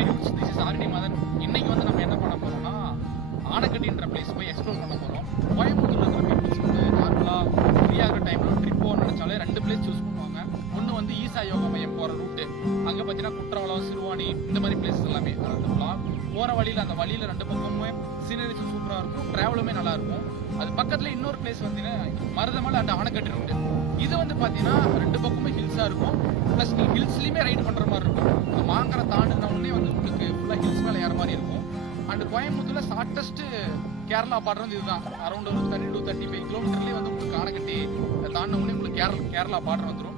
Hi this is RT Madhan. இன்னைக்கு வந்து நம்ம என்ன பண்ண போறோம்னா ஆனக்கட்டின்ற பிளேஸ் போய் எக்ஸ்ப்ளோர் பண்ண போறோம். கோயம்புத்தூர்ல இருக்கிற பீப்புள்ஸ் வந்து நார்மலாக ஃப்ரீயாக இருக்கிற டைம்ல ட்ரிப் போக நினைச்சாலே 2 பிளேஸ் சூஸ் பண்ணுவாங்க. ஒன்று வந்து ஈசா யோகா மையம் போகிற ரூட்டு, அங்கே பார்த்தீங்கன்னா குற்றாலம், சிறுவாணி இந்த மாதிரி பிளேசஸ் எல்லாமே போகிற வழியில் அந்த வழியில் 2 பக்கமுமே சீனரிஸ் சூப்பராக இருக்கும், ட்ராவலுமே நல்லா இருக்கும். அது பக்கத்தில் இன்னொரு பிளேஸ் பார்த்தீங்கன்னா மருதமலை அண்ட் ஆனக்கட்டி ரூட்டு. இது வந்து பார்த்தீங்கன்னா 2 பக்கமும் ஹில்ஸாக இருக்கும். ப்ளஸ் நீங்கள் ஹில்ஸ்லேயுமே ரைட் பண்ணுற மாதிரி இருக்கும். மாங்கரை தாண்டினவுடனே வந்து உங்களுக்கு ஃபுல்லாக ஹில்ஸ் மேலே ஏற மாதிரி இருக்கும். அண்ட் கோயம்புத்தூர்ல ஷார்ட்டஸ்ட் கேரளா பார்டர் வந்து இதுதான். அரௌண்ட் ஒரு 30 to 35 கிலோமீட்டர்லேயே வந்து உங்களுக்கு ஆனக்கட்டி தாண்டினவுடனே உங்களுக்கு கேரளா பார்டர் வந்துடும்.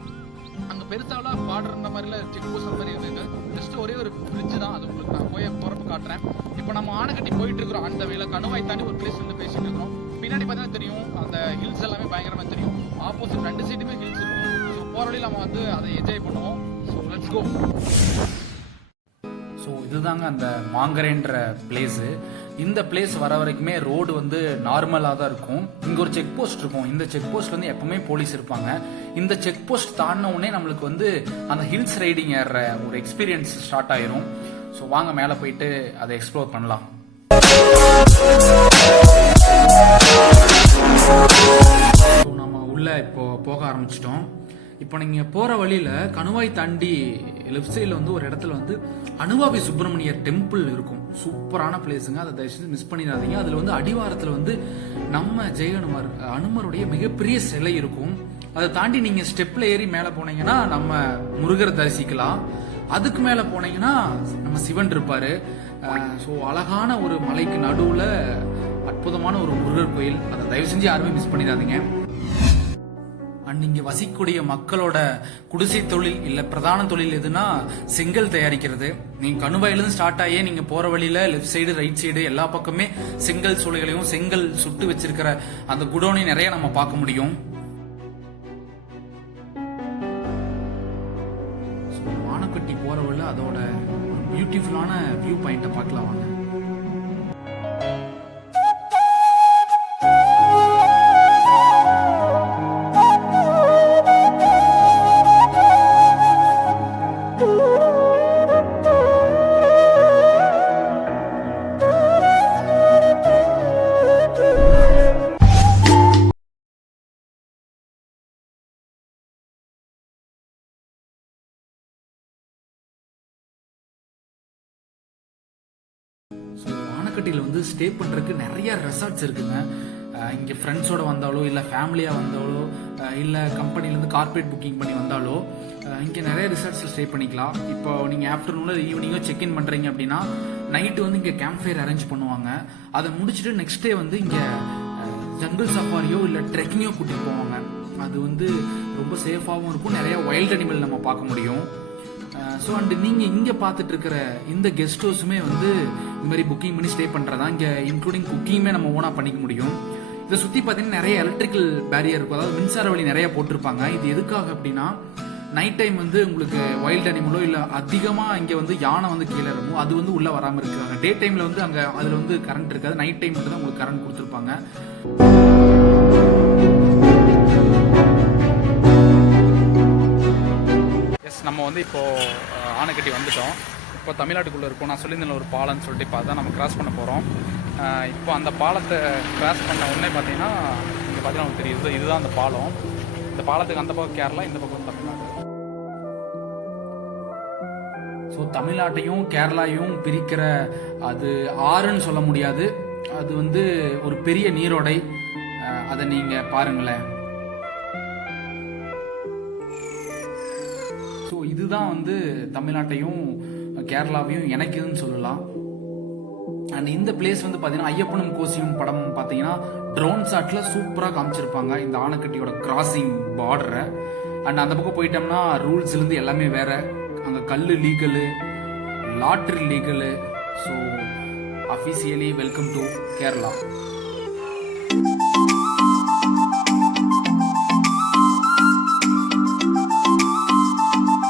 அங்கே பெருசாலாம் பார்டர் இந்த மாதிரிலாம் செக் போஸ்ட் அந்த மாதிரி இருந்தது. ஜஸ்ட் ஒரே ஒரு பிரிட்ஜ் தான், அது உங்களுக்கு நான் போகிறப்ப காட்டுறேன். இப்போ நம்ம ஆனக்கட்டி போயிட்டு இருக்கிறோம். அந்த வேலை கணுவாய் தாண்டி ஒரு பிளேஸ் வந்து பேசிட்டு இருக்கிறோம். பின்னாடி பார்த்தீங்கன்னா தெரியும், அந்த ஹில்ஸ் எல்லாமே பயங்கரமாக தெரியும். ஆப்போசிட் 2 சைடுமே ஹில்ஸ் இருக்கும். ஸோ போகிற வழியில் நம்ம வந்து அதை என்ஜாய் பண்ணுவோம். So let's go. ஸோ இதுதாங்க அந்த மாங்கரைன்ற பிளேஸு. இந்த பிளேஸ் வர வரைக்குமே ரோடு வந்து நார்மலாக தான் இருக்கும். இங்கே ஒரு செக் போஸ்ட் இருக்கும். இந்த செக் போஸ்ட் வந்து எப்பவுமே போலீஸ் இருப்பாங்க. இந்த செக் போஸ்ட் தாண்டின உடனே நம்மளுக்கு வந்து அந்த ஹில்ஸ் ரைடிங் ஏறுற ஒரு எக்ஸ்பீரியன்ஸ் ஸ்டார்ட் ஆயிரும். ஸோ வாங்க மேலே போயிட்டு அதை எக்ஸ்ப்ளோர் பண்ணலாம். ஸோ நம்ம உள்ள இப்போ போக ஆரம்பிச்சிட்டோம். இப்போ நீங்கள் போகிற வழியில் கணுவாய் தாண்டி லெஃப்ட் சைடில் வந்து ஒரு இடத்துல வந்து அனுவாவி சுப்பிரமணியர் டெம்பிள் இருக்கும். சூப்பரான பிளேஸுங்க, அதை தயவுசெய்து மிஸ் பண்ணிடாதீங்க. அதில் வந்து அடிவாரத்தில் வந்து நம்ம ஜெயஹனுமார் அனுமருடைய மிகப்பெரிய சிலை இருக்கும். அதை தாண்டி நீங்கள் ஸ்டெப்பில் ஏறி மேலே போனீங்கன்னா நம்ம முருகரை தரிசிக்கலாம். அதுக்கு மேலே போனீங்கன்னா நம்ம சிவன் இருப்பார். ஸோ அழகான ஒரு மலைக்கு நடுவில் அற்புதமான ஒரு முருகர் கோயில். அதை தயவு செஞ்சு யாருமே மிஸ் பண்ணிடாதீங்க. அண்ட் இங்கே வசிக்கக்கூடிய மக்களோட குடிசை தொழில் இல்லை பிரதான தொழில் எதுனா செங்கல் தயாரிக்கிறது. நீங்கள் கணுவாயிலிருந்து ஸ்டார்ட் ஆகியே நீங்கள் போகிற வழியில் லெஃப்ட் சைடு ரைட் சைடு எல்லா பக்கமே செங்கல் சூளைகளையும் செங்கல் சுட்டு வச்சிருக்கிற அந்த குடோனையும் நிறைய நம்ம பார்க்க முடியும். ஆனக்கட்டி போகிற வழியில் அதோட பியூட்டிஃபுல்லான வியூ பாயிண்ட்டை பார்க்கலாம் வாங்க. ஸோ ஆனக்கட்டியில் வந்து ஸ்டே பண்ணுறதுக்கு நிறைய ரெசார்ட்ஸ் இருக்குங்க. இங்கே ஃப்ரெண்ட்ஸோடு வந்தாலோ இல்லை ஃபேமிலியாக வந்தாலோ இல்லை கம்பெனிலேருந்து கார்பரேட் புக்கிங் பண்ணி வந்தாலோ இங்கே நிறைய ரிசார்ட்ஸில் ஸ்டே பண்ணிக்கலாம். இப்போ நீங்கள் ஆஃப்டர்நூனில் ஈவினிங்கோ செக்இன் பண்ணுறீங்க அப்படின்னா நைட்டு வந்து இங்கே கேம்ப் ஃபயர் அரேஞ்ச் பண்ணுவாங்க. அதை முடிச்சுட்டு நெக்ஸ்ட் டே வந்து இங்கே ஜங்கிள் சஃபாரியோ இல்லை ட்ரெக்கிங்கோ கூட்டிகிட்டு போவாங்க. அது வந்து ரொம்ப சேஃபாகவும் இருக்கும். நிறைய வைல்ட் அனிமல் நம்ம பார்க்க முடியும். ஸோ அண்ட் நீங்கள் இங்கே பார்த்துட்டு இருக்கிற இந்த கெஸ்ட் ஹவுஸுமே வந்து இந்த மாதிரி புக்கிங் பண்ணி ஸ்டே பண்ணுறதா. இங்கே இன்க்ளூடிங் குக்கிங்குமே நம்ம ஓனாக பண்ணிக்க முடியும். இதை சுற்றி பார்த்தீங்கன்னா நிறைய எலக்ட்ரிக்கல் பேரியர் இருக்கும், அதாவது மின்சார வழி நிறைய போட்டிருப்பாங்க. இது எதுக்காக அப்படின்னா நைட் டைம் வந்து உங்களுக்கு வைல்ட் அனிமலோ இல்லை அதிகமாக இங்கே வந்து யானை வந்து கீழே இருக்கும், அது வந்து உள்ளே வராமல் இருக்காங்க. டே டைமில் வந்து அங்கே அதில் வந்து கரண்ட் இருக்காது. நைட் டைம் மட்டும் தான் உங்களுக்கு கரண்ட் கொடுத்துருப்பாங்க. நம்ம வந்து இப்போது ஆனக்கட்டி வந்துட்டோம். இப்போ தமிழ்நாட்டுக்குள்ளே இருக்கும். நான் சொல்லியிருந்தேன் ஒரு பாலம்னு சொல்லிட்டு இப்போ அதான் நம்ம கிராஸ் பண்ண போகிறோம். இப்போ அந்த பாலத்தை கிராஸ் பண்ண உடனே பார்த்தீங்கன்னா இங்கே பார்த்தீங்கன்னா நமக்கு தெரியுது, இதுதான் அந்த பாலம். இந்த பாலத்துக்கு அந்த பக்கம் கேரளா, இந்த பக்கம் தமிழ்நாடு. ஸோ தமிழ்நாட்டையும் கேரளாவையும் பிரிக்கிற அது ஆறுன்னு சொல்ல முடியாது, அது வந்து ஒரு பெரிய நீரோடை. அதை நீங்கள் பாருங்களேன். ஸோ இதுதான் வந்து தமிழ்நாட்டையும் கேரளாவையும் இணைக்குதுன்னு சொல்லலாம். அண்ட் இந்த பிளேஸ் வந்து பார்த்தீங்கன்னா ஐயப்பனும் கோசியும் படம் பார்த்தீங்கன்னா ட்ரோன் ஷாட்டில் சூப்பராக காமிச்சிருப்பாங்க இந்த ஆனக்கட்டியோட கிராசிங் பார்டரை. அண்ட் அந்த பக்கம் போயிட்டோம்னா ரூல்ஸ்லேருந்து எல்லாமே வேற. அங்கே கல் legal, lottery legal. So officially welcome to Kerala.